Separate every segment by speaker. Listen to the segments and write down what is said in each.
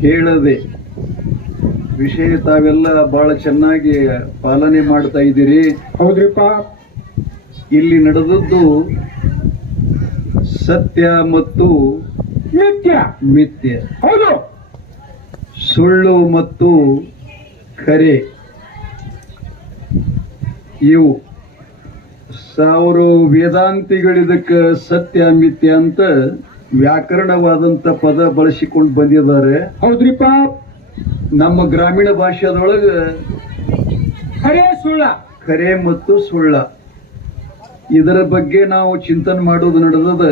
Speaker 1: ಹೇಳದೆ ವಿಷಯ ತಾವೆಲ್ಲ ಬಹಳ ಚೆನ್ನಾಗಿ ಪಾಲನೆ ಮಾಡ್ತಾ ಇದ್ದೀರಿ.
Speaker 2: ಹೌದ್ರಿಪ್ಪ.
Speaker 1: ಇಲ್ಲಿ ನಡೆದದ್ದು ಸತ್ಯ ಮತ್ತು
Speaker 2: ಮಿಥ್ಯ.
Speaker 1: ಮಿಥ್ಯ.
Speaker 2: ಹೌದು.
Speaker 1: ಸುಳ್ಳು ಮತ್ತು ಕರೆ. ಇವು ಸಾವಿರ ವೇದಾಂತಿಗಳಿದಕ್ಕೆ ಸತ್ಯ ಮಿಥ್ಯ ಅಂತ ವ್ಯಾಕರಣವಾದಂತ ಪದ ಬಳಸಿಕೊಂಡು ಬಂದಿದ್ದಾರೆ.
Speaker 2: ಹೌದ್ರಿಪ್ಪ?
Speaker 1: ನಮ್ಮ ಗ್ರಾಮೀಣ ಭಾಷೆದೊಳಗ
Speaker 2: ಖರೆ ಸುಳ್ಳ.
Speaker 1: ಖರೆ ಮತ್ತು ಸುಳ್ಳ. ಇದರ ಬಗ್ಗೆ ನಾವು ಚಿಂತನೆ ಮಾಡೋದು ನಡೆದದ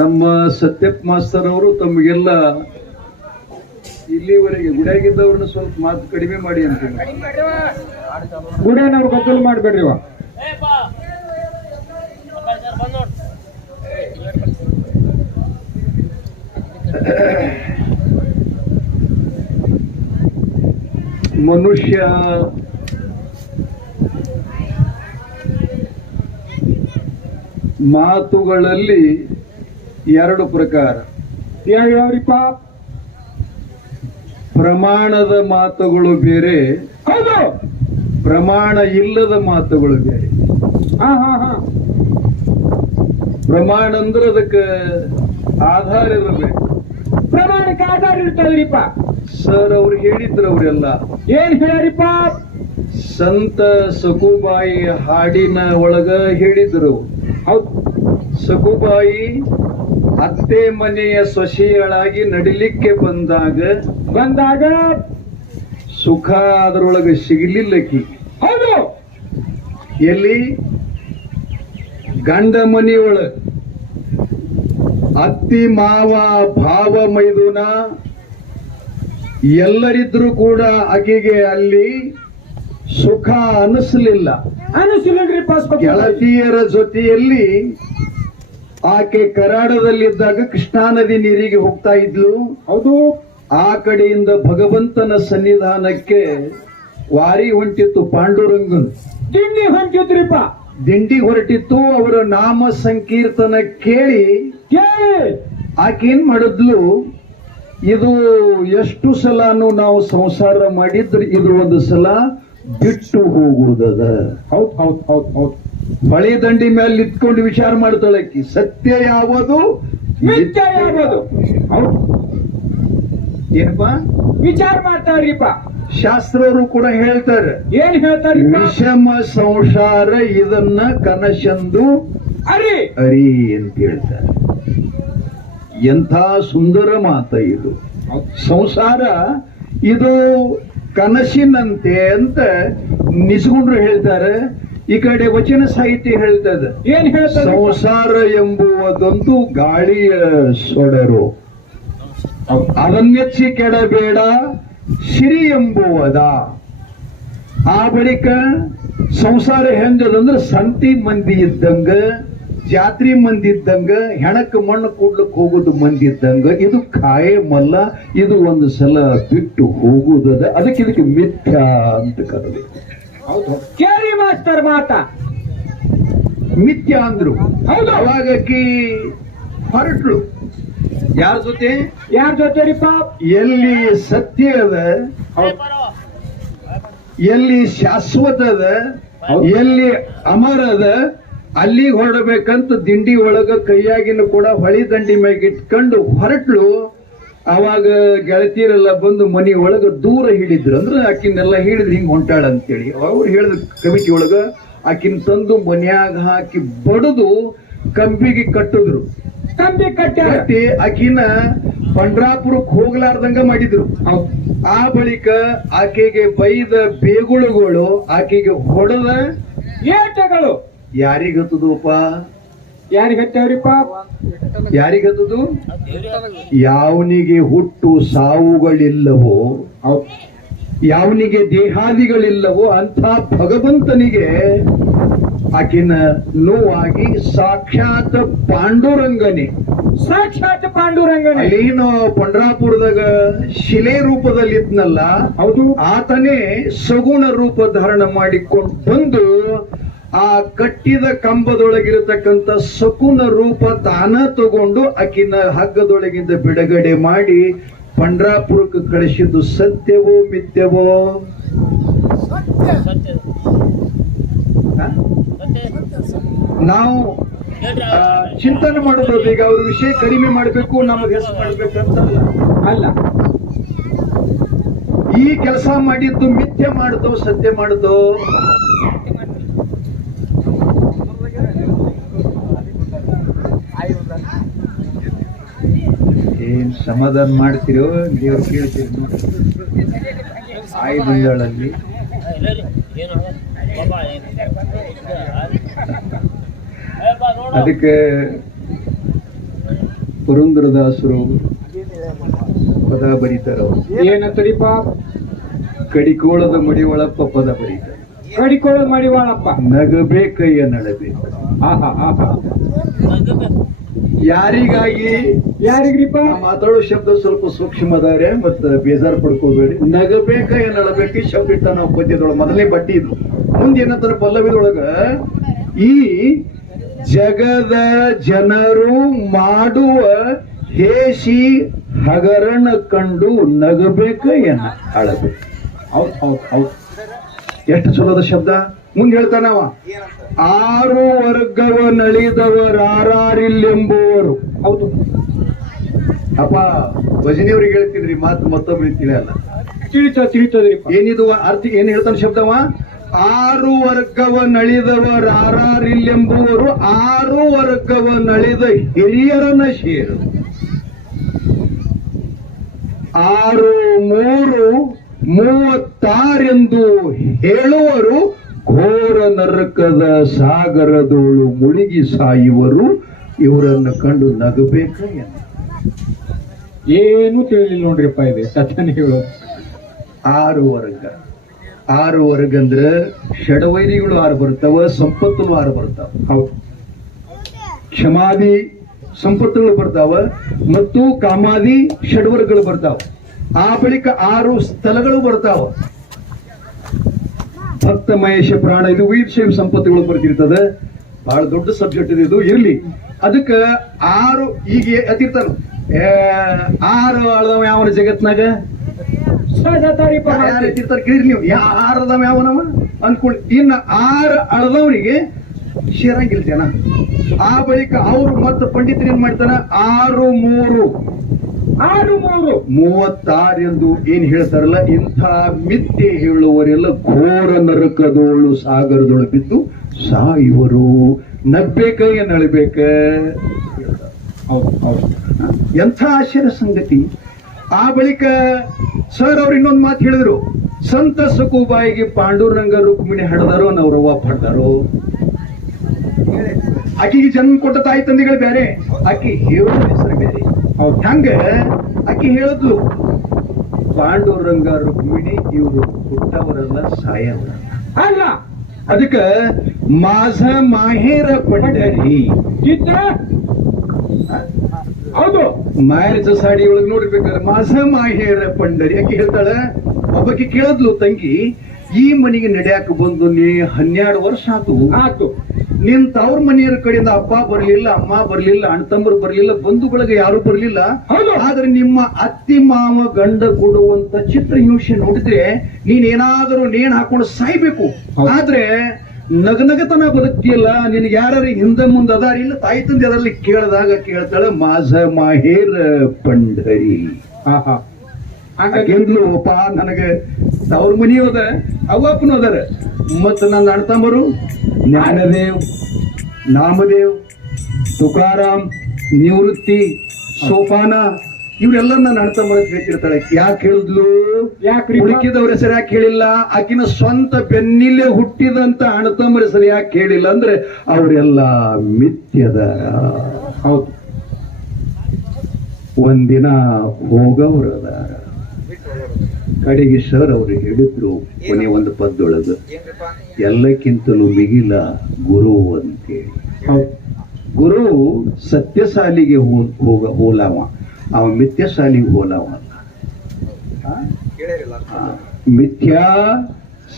Speaker 1: ನಮ್ಮ ಸತ್ಯಪ್ ಮಾಸ್ತರ್ ಅವರು ತಮಗೆಲ್ಲ ಇಲ್ಲಿವರೆಗೆ ಗುಡಿಯಾಗಿದ್ದವ್ರನ್ನ ಸ್ವಲ್ಪ ಮಾತು ಕಡಿಮೆ ಮಾಡಿ ಅಂತ
Speaker 2: ಗುಡೇನವ್ರು ಗದ್ದಲು ಮಾಡ್ಬೇಡ್ರಿ ಇವ
Speaker 1: ಮನುಷ್ಯ ಮಾತುಗಳಲ್ಲಿ ಎರಡು ಪ್ರಕಾರ.
Speaker 2: ಯಾವ್ಯಾವ್ರಿಪ್ಪ
Speaker 1: ಪ್ರಮಾಣದ ಮಾತುಗಳು ಬೇರೆ.
Speaker 2: ಹೌದು!
Speaker 1: ಪ್ರಮಾಣ ಇಲ್ಲದ ಮಾತುಗಳು ಬೇರೆ.
Speaker 2: ಹಾ ಹಾ ಹಾ.
Speaker 1: ಪ್ರಮಾಣ ಅಂದ್ರೆ ಅದಕ್ಕೆ ಆಧಾರ ಇರಬೇಕು.
Speaker 2: ಪ್ರಮಾಣಕ್ಕೆ ಆಧಾರ ಇರ್ತದ್ರಿಪ್ಪ
Speaker 1: ಸರ್ ಅವ್ರು ಹೇಳಿದ್ರು ಅವರೆಲ್ಲ.
Speaker 2: ಏನ್ ಹೇಳ್ಯಾರಿಪ್ಪ?
Speaker 1: ಸಂತ ಸಕುಬಾಯಿ ಹಾಡಿನ ಒಳಗ ಹೇಳಿದ್ರು.
Speaker 2: ಹೌದು.
Speaker 1: ಸಕುಬಾಯಿ ಅತ್ತೆ ಮನೆಯ ಸೊಸೆಯಳಾಗಿ ನಡಿಲಿಕ್ಕೆ ಬಂದಾಗ
Speaker 2: ಬಂದಾಗ
Speaker 1: ಸುಖ ಅದರೊಳಗೆ ಸಿಗಲಿಲ್ಲಕಿ
Speaker 2: ಹೌದು.
Speaker 1: ಎಲ್ಲಿ? ಗಂಡ ಮನೆಯೊಳ ಅತ್ತಿ ಮಾವ ಭಾವ ಮೈದುನ ಎಲ್ಲರಿದ್ರು ಕೂಡ ಆಕೆಗೆ ಅಲ್ಲಿ ಸುಖ ಅನಿಸ್ಲಿಲ್ಲ. ಗೆಳತಿಯರ ಜೊತೆಯಲ್ಲಿ ಆಕೆ ಕರಾಡದಲ್ಲಿದ್ದಾಗ ಕೃಷ್ಣಾ ನದಿ ನೀರಿಗೆ ಹೋಗ್ತಾ ಇದ್ಲು.
Speaker 2: ಹೌದು.
Speaker 1: ಆ ಕಡೆಯಿಂದ ಭಗವಂತನ ಸನ್ನಿಧಾನಕ್ಕೆ ವಾರಿ ಹೊಂಟಿತ್ತು ಪಾಂಡುರಂಗನ್.
Speaker 2: ದಿಂಡಿ ಹೊಂಟಿದ್ರಿಪ್ಪ
Speaker 1: ದಿಂಡಿ ಹೊರಟಿತ್ತು ಅವರ ನಾಮ ಸಂಕೀರ್ತನ ಕೇಳಿ ಆಕೇನ್ ಮಾಡಿದ್ಲು ಇದು ಎಷ್ಟು ಸಲ ನಾವು ಸಂಸಾರ ಮಾಡಿದ್ರೆ ಇದು ಒಂದು ಸಲ ಬಿಟ್ಟು ಹೋಗುವುದದ
Speaker 2: ಹೌದ್ ಹೌದ್ ಹೌದ್ ಹೌದ್.
Speaker 1: ಹೊಳೆ ದಂಡಿ ಮೇಲೆ ನಿಂತ್ಕೊಂಡು ವಿಚಾರ ಮಾಡ್ತಾಳೆ ಸತ್ಯ ಯಾವುದು?
Speaker 2: ಮಿಥ್ಯ ಯಾವುದು?
Speaker 1: ಏನಪ್ಪಾ?
Speaker 2: ವಿಚಾರ ಮಾಡ್ತಾರ್ರಿಪ್ಪ
Speaker 1: ಶಾಸ್ತ್ರವರು ಕೂಡ ಹೇಳ್ತಾರೆ.
Speaker 2: ಏನ್ ಹೇಳ್ತಾರೆ
Speaker 1: ವಿಷಮ ಸಂಸಾರ ಇದನ್ನ ಕನಸಂದು
Speaker 2: ಅರಿ.
Speaker 1: ಅರಿ ಅಂತ ಹೇಳ್ತಾರೆ. ಎಂಥ ಸುಂದರ ಮಾತ ಇದು. ಸಂಸಾರ ಇದು ಕನಸಿನಂತೆ ಅಂತ ನಿಸ್ಗುಂಡ್ರು ಹೇಳ್ತಾರೆ. ಈ ಕಡೆ ವಚನ ಸಾಹಿತ್ಯ ಹೇಳ್ತದೆ.
Speaker 2: ಏನ್ ಹೇಳ್ತಾರೆ?
Speaker 1: ಸಂಸಾರ ಎಂಬುವುದೊಂದು ಗಾಳಿಯ ಸೊಡರು. ಅದನ್ನೆಚ್ಚಿ ಕೆಡಬೇಡ ಸಿರಿ ಎಂಬುವದ. ಆ ಬಳಿಕ ಸಂಸಾರ ಹೆಂಗದಂದ್ರೆ ಸಂತಿ ಮಂದಿ ಇದ್ದಂಗ ಜಾತ್ರಿ ಮಂದಿದ್ದಂಗ ಹೆಣಕ್ ಮಣ್ಣು ಕೂಡ್ಲಕ್ ಹೋಗೋದು ಮಂದಿದ್ದಂಗ ಇದು ಕಾಯಮಲ್ಲ ಇದು ಒಂದು ಸಲ ಬಿಟ್ಟು ಹೋಗುದದ. ಅದಕ್ಕೆ ಇದಕ್ಕೆ ಮಿಥ್ಯ ಅಂತ ಕರೆದು.
Speaker 2: ಕೇಳಿ ಮಾಸ್ತರ್ ಮಾತ.
Speaker 1: ಮಿಥ್ಯ ಅಂದ್ರು.
Speaker 2: ಹೌದು.
Speaker 1: ಅವಾಗ ಯಾರ ಜೊತೆ? ಯಾರ ಜೊತೆ
Speaker 2: ರೀ ಪಾಪ್?
Speaker 1: ಎಲ್ಲಿ ಸತ್ಯ ಅದ ಎಲ್ಲಿ ಶಾಶ್ವತ ಅದ ಎಲ್ಲಿ ಅಮರ ಅದ ಅಲ್ಲಿಗೆ ಹೊರಡಬೇಕಂತ ದಿಂಡಿ ಒಳಗ ಕೈಯಾಗಿನ ಕೂಡ ಹೊಳಿ ದಂಡಿ ಮ್ಯಾಗ ಇಟ್ಕೊಂಡು ಹೊರಟ್ಲು ಅವಾಗ ಗೆಳತಿಯರೆಲ್ಲ ಬಂದು ಮನಿ ಒಳಗ ದೂರ ಹಿಡಿದ್ರು. ಅಂದ್ರೆ ಆಕಿನೆಲ್ಲ ಹಿಡಿದ್ರು ಹಿಂಗ್ ಹೊಂಟಾಳ ಅಂತೇಳಿ. ಅವ್ರು ಹೇಳಿದ ಕಮಿಟಿ ಒಳಗ ಆಕಿನ ತಂದು ಮನ್ಯಾಗ ಹಾಕಿ ಬಡದು ಕಂಬಿಗೆ ಕಟ್ಟಿದ್ರು.
Speaker 2: ಕಂಬಿ
Speaker 1: ಕಟ್ಟಿ ಆಕಿನ ಪಂಡ್ರಾಪುರಕ್ಕೆ ಹೋಗ್ಲಾರ್ದಂಗ ಮಾಡಿದ್ರು. ಆ ಬಳಿಕ ಆಕೆಗೆ ಬೈದ ಬೇಗುಳುಗಳು ಆಕೆಗೆ ಹೊಡೆದ
Speaker 2: ಏಟಗಳು.
Speaker 1: ಯಾರಿಗತ್ತದಪ್ಪ
Speaker 2: ಯಾರಿಗೆ ಹತ್ತವ್ರಿಪ್ಪ
Speaker 1: ಯಾರಿಗತ್ತದು ಯಾವನಿಗೆ ಹುಟ್ಟು ಸಾವುಗಳಿಲ್ಲವೋ ಯಾವನಿಗೆ ದೇಹಾದಿಗಳಿಲ್ಲವೋ ಅಂತ ಭಗವಂತನಿಗೆ ಆಕಿನ ನೋವಾಗಿ ಸಾಕ್ಷಾತ್ ಪಾಂಡುರಂಗನೆ.
Speaker 2: ಸಾಕ್ಷಾತ್ ಪಾಂಡುರಂಗನೆ.
Speaker 1: ಅಲ್ಲೇನು ಪಂಡ್ರಾಪುರದಾಗ ಶಿಲೆ ರೂಪದಲ್ಲಿ ಇದ್ನಲ್ಲ
Speaker 2: ಹೌದು.
Speaker 1: ಆತನೇ ಸಗುಣ ರೂಪ ಧಾರಣ ಮಾಡಿಕೊಂಡು ಬಂದು ಆ ಕಟ್ಟಿದ ಕಂಬದೊಳಗಿರತಕ್ಕಂಥ ಸಕುನ ರೂಪ ತಾನ ತಗೊಂಡು ಆಕಿನ ಹಗ್ಗದೊಳಗಿಂದ ಬಿಡುಗಡೆ ಮಾಡಿ ಪಂಡ್ರಾಪುರಕ್ಕೆ ಕಳಿಸಿದ್ದು ಸತ್ಯವೋ ಮಿಥ್ಯವೋ? ನಾವು ಆ, ಚಿಂತನೆ ಮಾಡೋದು ಈಗ ಅವ್ರ ವಿಷಯ ಕಡಿಮೆ ಮಾಡಬೇಕು ನಮಗೆ ಹೆಸರು ಮಾಡ್ಬೇಕಂತಲ್ಲ.
Speaker 2: ಅಲ್ಲ.
Speaker 1: ಈ ಕೆಲಸ ಮಾಡಿದ್ದು ಮಿಥ್ಯ ಮಾಡುದು ಸತ್ಯ ಮಾಡುದು ಏನ್ ಸಮಾಧಾನ ಮಾಡ್ತಿರೋ ದೇವ್ರು ಕೇಳ್ತೀರಿ ನೋಡಿ ಆಯ್ ಬಂದಾಳಲ್ಲಿ. ಅದಕ್ಕೆ ಪುರಂದ್ರದಾಸರು ಪದ ಬರೀತಾರ ಅವ್ರು.
Speaker 2: ಏನಂತರಿಪ್ಪ
Speaker 1: ಕಡಿಕೋಳದ ಮಡಿವಳಪ್ಪ ಪದ ಬರೀತಾರೆ.
Speaker 2: ಕಡಿಕೋಳ ಮಡಿವಾಳಪ್ಪ.
Speaker 1: ನಗಬೇಕಯ್ಯ ನಡಬೇಕು
Speaker 2: ಆಹಾ ಆಹಾ.
Speaker 1: ಯಾರಿಗಾಗಿ?
Speaker 2: ಯಾರಿಗ್ರಿಪ್ಪ?
Speaker 1: ಮಾತಾಡೋ ಶಬ್ದ ಸ್ವಲ್ಪ ಸೂಕ್ಷ್ಮ ಅದಾರೆ ಮತ್ತ ಬೇಜಾರ್ ಪಡ್ಕೋಬೇಡಿ. ನಗಬೇಕ ಏನ್ ಹೇಳಬೇಕು ಶಬ್ದ ಇಟ್ಟ ನಾವು ಪದ್ಯದೊಳಗ. ಮೊದಲೇ ಬಟ್ಟಿ ಇದು. ಮುಂದೆ ಏನಂತಾರೆ ಪಲ್ಲವಿದೊಳಗ? ಈ ಜಗದ ಜನರು ಮಾಡುವ ಹೇಸಿ ಹಗರಣ ಕಂಡು ನಗಬೇಕಯ್ಯನ ಅಳಬೇಕು.
Speaker 2: ಹೌದ್ ಹೌದ್ ಹೌದ್.
Speaker 1: ಎಷ್ಟು ಚಲೋದ ಶಬ್ದ? ಮುಂದೆ ಹೇಳ್ತಾನವ ಆರು ವರ್ಗವ ನಳಿದವರಾರಿಲ್ಲೆಂಬುವರು
Speaker 2: ಹೌದು.
Speaker 1: ಅಪ್ಪ ಭಜನಿಯವ್ರಿಗೆ ಹೇಳ್ತಿದ್ರಿ ಮಾತು ಮತ್ತೊಬ್ರಿಗೆ ತಿಳಿಯಲ್ಲ.
Speaker 2: ತಿಳಿತ ತಿಳಿತದ್ರಿ
Speaker 1: ಏನಿದು ಅರ್ಥ ಏನ್ ಹೇಳ್ತಾನೆ ಶಬ್ದವ ಆರು ವರ್ಗವ ನಳಿದವರಾರಿಲ್ಲೆಂಬುವರು ಆರು ವರ್ಗವ ನಳಿದ ಹಿರಿಯರನ್ನ ಶೇರು ಆರು ಮೂರು ಮೂವತ್ತಾರೆಂದು ಹೇಳುವರು ಘೋರ ನರಕದ ಸಾಗರದೋಳು ಮುಳುಗಿ ಸಾಯುವರು ಇವರನ್ನು ಕಂಡು ನಗಬೇಕ ಏನು
Speaker 2: ಏನು ತಿಳಿಲಿಲ್ಲ ನೋಡ್ರಿಪ್ಪ ಇದೆ ಸತ್ಯನ ಹೇಳು
Speaker 1: ಆರು ವರ್ಗ. ಆರು ವರ್ಗ ಅಂದ್ರೆ ಷಡವೈರಿಗಳು ಆರು ಬರ್ತಾವ ಸಂಪತ್ತುಗಳು ಆರು ಬರ್ತಾವ
Speaker 2: ಹೌದು.
Speaker 1: ಕ್ಷಮಾದಿ ಸಂಪತ್ತುಗಳು ಬರ್ತಾವ ಮತ್ತು ಕಾಮಾದಿ ಷಡ್ವರ್ಗಗಳು ಬರ್ತಾವ. ಆ ಬಳಿಕ ಆರು ಸ್ಥಳಗಳು ಬರ್ತಾವ. ಭಕ್ತ ಮಹೇಶ ಪ್ರಾಣ ಇದು ವೀರಶೈವ ಸಂಪತ್ತುಗಳು ಬರ್ತಿರ್ತದೆ. ಬಹಳ ದೊಡ್ಡ ಸಬ್ಜೆಕ್ಟ್ ಇದೆ ಇದು ಇರ್ಲಿ. ಅದಕ್ಕೆ ಆರು ಈಗ ಅತಿರ್ತಾನ ಆರು ಅಳದವ ಯಾವನ ಜಗತ್ನಾಗ ಕೇಳಿರಿ ನೀವು. ಅದಾವ ಯಾವನವ? ಅನ್ಕೊಳ್ಳಿ. ಇನ್ನ ಆರು ಅಳದವನಿಗೆ ಶೇರಂಗಿಲ್ತೇನ ಆ ಬಳಿಕ ಅವರು ಮತ್ತೆ ಪಂಡಿತರು ಏನ್ ಮಾಡ್ತಾನ ಆರು ಮೂರು.
Speaker 2: ಆರು ಮೂರು
Speaker 1: ಮೂವತ್ತಾರು ಎಂದು ಏನ್ ಹೇಳ್ತಾರಲ್ಲ, ಇಂಥ ಮಿಥ್ಯೆ ಹೇಳುವರೆಲ್ಲ ಘೋರ ನರಕದೋಳು ಸಾಗರದೊಳು ಬಿದ್ದು ಸಾಯುವರು. ನಗ್ಬೇಕ ಏನ್ ಅಳ್ಬೇಕ ಎಂಥ ಆಶ್ಚರ್ಯ ಸಂಗತಿ. ಆ ಬಳಿಕ ಸರ್ ಅವ್ರು ಇನ್ನೊಂದು ಮಾತು ಹೇಳಿದ್ರು. ಸಂತ ಸಕುಬಾಯಿಗೆ ಪಾಂಡುರಂಗ ರುಕ್ಮಿಣಿ ಹಡದಾರೋ ನವ್ರವ್ವ ಪಡ್ದಾರೋ. ಆಕಿಗೆ ಜನ್ಮ ಕೊಟ್ಟ ತಾಯಿ ತಂದೆಗಳು ಬೇರೆ. ಆಕಿ ಹೇಳೋ, ಹೆಸರು ಬೇರೆ. ಹಂಗ ಆಕಿ ಹೇಳಿದ್ಲು ಪಾಂಡುರಂಗ ರುಕ್ಮಿಣಿ ಇವರು ಹುಟ್ಟವರಲ್ಲ ಸಾಯವರಲ್ಲ
Speaker 2: ಅಲ್ಲ
Speaker 1: ಅದಕ್ಕ ಮಾಸ ಮಾಹೇರ ಪಂಡರಿ.
Speaker 2: ಚಿತ್ರ ಹೌದು.
Speaker 1: ಮಾಯದ ಸಾಡಿ ಒಳಗ್ ನೋಡ್ಬೇಕಾದ್ರೆ ಮಾಸ ಮಾಹೇರ ಪಂಡರಿ. ಯಾಕೆ ಹೇಳ್ತಾಳೆ ಒಬ್ಬಕ್ಕೆ ಕೇಳದ್ಲು ತಂಗಿ ಈ ಮನೆಗೆ ನಡ್ಯಾಕ ಬಂದು ನೀ ಹನ್ನೆರಡು ವರ್ಷ ಆತು.
Speaker 2: ಆತು.
Speaker 1: ನಿನ್ ತವ್ರ ಮನೆಯವ್ರ ಕಡೆಯಿಂದ ಅಪ್ಪ ಬರ್ಲಿಲ್ಲ ಅಮ್ಮ ಬರ್ಲಿಲ್ಲ ಅಣ್ಣ ತಮ್ಮರು ಬರ್ಲಿಲ್ಲ ಬಂಧುಗಳಿಗೆ ಯಾರು ಬರ್ಲಿಲ್ಲ. ಆದ್ರೆ ನಿಮ್ಮ ಅತ್ತಿ ಮಾವ ಗಂಡ ಕೊಡುವಂತ ಚಿತ್ರ ಹಿಂಸೆ ನೋಡಿದ್ರೆ ನೀನ್ ಏನಾದರೂ ನೇಣ್ ಹಾಕೊಂಡು ಸಾಯ್ಬೇಕು. ಆದ್ರೆ ನಗನಗತನ ಬದುಕ್ತಿಯಲ್ಲ ನಿನಗೆ ಯಾರು ಹಿಂದೆ ಮುಂದೆ ಅದಾರ? ಇಲ್ಲ ತಾಯಿ ತಂದೆ ಅದರಲ್ಲಿ ಕೇಳಿದಾಗ ಕೇಳ್ತಾಳೆ ಮಾಝ ಮಾಹೇರ್ ಪಂಡರಿ. ಹಾಗೆಂದ್ಲು ಅಪ್ಪ ನನಗೆ ತವ್ರ ಮನಿ ಅದ ಅವ್ವಪ್ಪನ ಅದಾರ. ಮತ್ತ ನನ್ನ ಅಣ್ಣ ತಮ್ಮರು ಜ್ಞಾನದೇವ್ ನಾಮದೇವ್ ತುಕಾರಾಮ್ ನಿವೃತ್ತಿ ಸೋಪಾನ ಇವರೆಲ್ಲ ನನ್ನ ಅಣ್ಣ ತಮ್ಮರ ಅಂತ ಹೇಳ್ತಿರ್ತಾಳೆ ಯಾಕೆ ಹೇಳಿದ್ಲು?
Speaker 2: ಯಾಕೆ
Speaker 1: ಹುಡುಕಿದವ್ರ ಹೆಸರು ಯಾಕೆ ಹೇಳಿಲ್ಲ? ಆಕಿನ ಸ್ವಂತ ಬೆನ್ನಿಲೆ ಹುಟ್ಟಿದಂತ ಅಣ್ಣ ತಮ್ಮರ ಹೆಸರು ಯಾಕೆ ಹೇಳಿಲ್ಲ? ಅಂದ್ರೆ ಅವರೆಲ್ಲ ಮಿಥ್ಯದ.
Speaker 2: ಹೌದು.
Speaker 1: ಒಂದಿನ ಹೋಗವ್ರದಾರ. ಕಡೆಗೆ ಸರ್ ಅವರು ಹೇಳಿದ್ರು ಕೊನೆ ಒಂದು ಪದ್ದೊಳಗ. ಎಲ್ಲಕ್ಕಿಂತಲೂ ಮಿಗಿಲ ಗುರು ಅಂತೇಳಿ. ಗುರು ಸತ್ಯ ಸಾಲಿಗೆ ಹೋಗ ಹೋಲವ. ಅವ ಮಿಥ್ಯ ಸಾಲಿಗೆ ಹೋಲಾವ ಮಿಥ್ಯಾ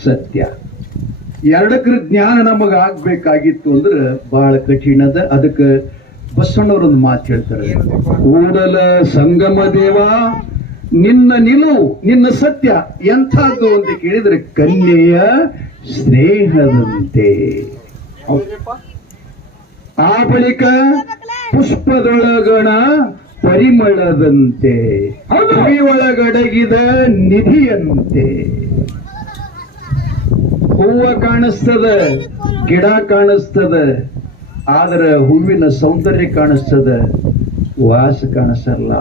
Speaker 1: ಸತ್ಯ. ಎರಡಕ್ರ ಜ್ಞಾನ ನಮಗ ಆಗ್ಬೇಕಾಗಿತ್ತು ಅಂದ್ರೆ ಬಹಳ ಕಠಿಣದ ಅದಕ್ಕೆ ಬಸವಣ್ಣವರೊಂದು ಮಾತು ಹೇಳ್ತಾರೆ. ಕೂಡಲ ಸಂಗಮ ದೇವ ನಿನ್ನ ನಿಲುವು ನಿನ್ನ ಸತ್ಯ ಎಂಥದ್ದು ಅಂತ ಕೇಳಿದ್ರೆ ಕನ್ಯೆಯ ಸ್ನೇಹದಂತೆ.
Speaker 2: ಹೌದು.
Speaker 1: ಆ ಬಳಿಕ ಪುಷ್ಪದೊಳಗಣ ಪರಿಮಳದಂತೆ. ಒಳಗಡಗಿದ ನಿಧಿಯಂತೆ. ಹೂವ ಕಾಣಿಸ್ತದ ಗಿಡ ಕಾಣಿಸ್ತದ ಆದರೆ ಹೂವಿನ ಸೌಂದರ್ಯ ಕಾಣಿಸ್ತದ ವಾಸ ಕಾಣಿಸಲ್ಲ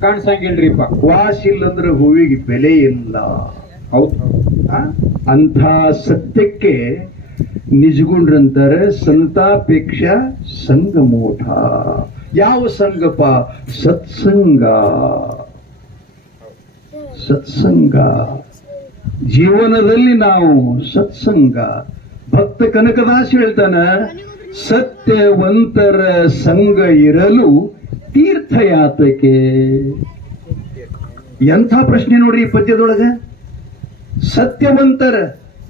Speaker 2: ಕಾಣಿಸಂಗಿಲ್ರಿಪ್ಪ.
Speaker 1: ವಾಸ ಇಲ್ಲಂದ್ರೆ ಹೂವಿಗೆ ಬೆಲೆ ಇಲ್ಲ.
Speaker 2: ಹೌದು?
Speaker 1: ಅಂಥ ಸತ್ಯಕ್ಕೆ ನಿಜಗುಂಡ್ರಂತಾರೆ ಸಂತಾಪೇಕ್ಷ ಸಂಗಮೋಠ ಯಾವ ಸಂಗಪ ಸತ್ಸಂಗ. ಸತ್ಸಂಗ. ಜೀವನದಲ್ಲಿ ನಾವು ಸತ್ಸಂಗ. ಭಕ್ತ ಕನಕದಾಸ್ ಹೇಳ್ತಾನ ಸತ್ಯವಂತರ ಸಂಘ ಇರಲು ತೀರ್ಥಯಾತಕ್ಕೆ ಎಂಥ ಪ್ರಶ್ನೆ ನೋಡ್ರಿ ಈ ಪದ್ಯದೊಳಗ? ಸತ್ಯವಂತರ